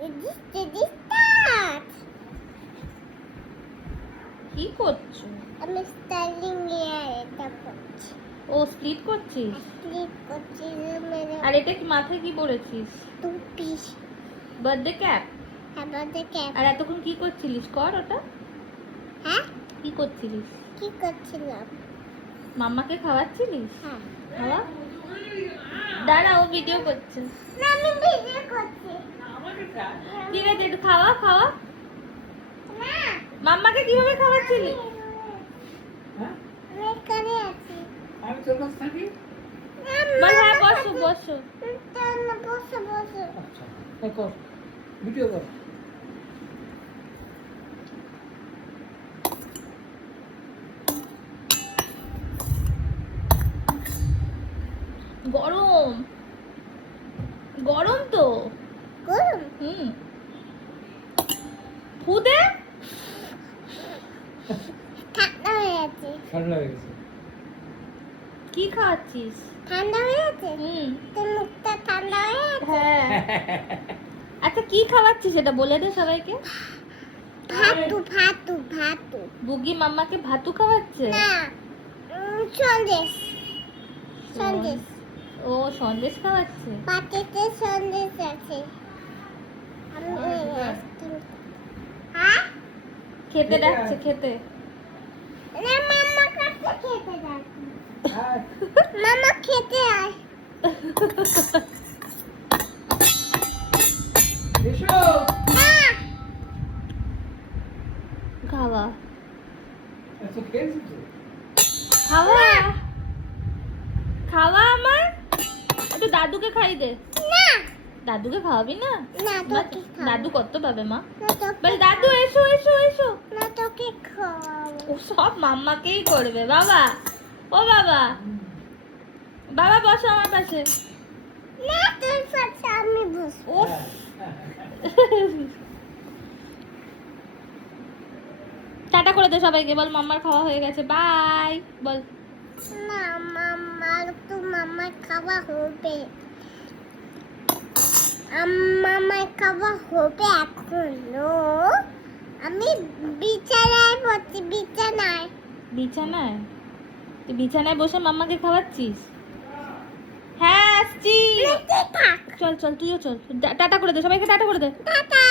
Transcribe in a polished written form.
কি করছো? আমি স্টাইলিং এটা করছি। ও স্প্লিট করছিস? ক্লিক করছি মেরে আর এটা কি মাথায় কি পরেছিস? টুপি। Birthday cap? আবার দেখে আর এতক্ষণ কি করছিলিস? কর ওটা। হ্যাঁ কি করছিলিস? কি করছিলাম? মাম্মাকে খাওয়াচ্ছিলিস? হ্যাঁ খাওয়া। দাঁড়া, ও ভিডিও করছে। না আমি ভিডিও করছি ঠিক আছে, একটু খাওয়া খাওয়া। না মাম্মাকে কিভাবে খাওয়াচ্ছিলি? আমি এখানে আছি আমি তোর কাছে থাকি। বল হ্যাঁ, বসো বসো। না বসো বসো আচ্ছা কর, ভিডিও কর। গরম গরম তো। গরম হুম, ফুদে। ঠান্ডা হয়ে আছে ঠান্ডা হয়ে গেছে। কি খাওয়াচ্ছিস? ঠান্ডা হয়ে আছে হুম, তোর মুখটা ঠান্ডা হয়ে আছে হ্যাঁ। আচ্ছা, কি খাওয়াচ্ছিস সেটা বলে দে সবাইকে। ভাতু ভাতু ভাতু বুগি মাম্মাকে ভাতু খাওয়াচ্ছে। না সন্দেশ সন্দেশ ও সন্দেশ খাওয়াচ্ছে। পাটিতে সন্দেশ আছে আমি হ্যাঁ খেতে ডাকছে, খেতে। না মাম্মা কাছে খেতে যাচ্ছি হ্যাঁ, মাম্মা খেতে আয় এসো। না খাওয়া এত খেয়েছি তো। খাওয়া খাওয়া আমার। একটু দাদুকে খাই দে। না দাদুকে খাওয়াবি না? না মা, তোকে খাওয়াবো। দাদু কত পাবে মা? না তোকে বল দাদু এসো এসো এসো। না তোকে খাওয়াবো ও সব মাম্মাকেই করবে। বাবা, ও বাবা, বাবা বসো আমার পাশে। না তোর সাথে আমি বসবো টাটা করে দে সবাইকে, বল মাম্মার খাওয়া হয়ে গেছে, বাই বল। না মাম্মার তো মামার খাওয়া হবে মামার খাওয়া হবে এখনো আমি বিছানায় বসছি বিছানায় বিছানায়? তুই বিছানায় বসে মাম্মাকে খাওয়াচ্ছিস? হ্যাঁ আসছি। নিচে থাক চল চল, তুইও চল। টাটা করে দে সবাইকে, টাটা করে দে। টাটা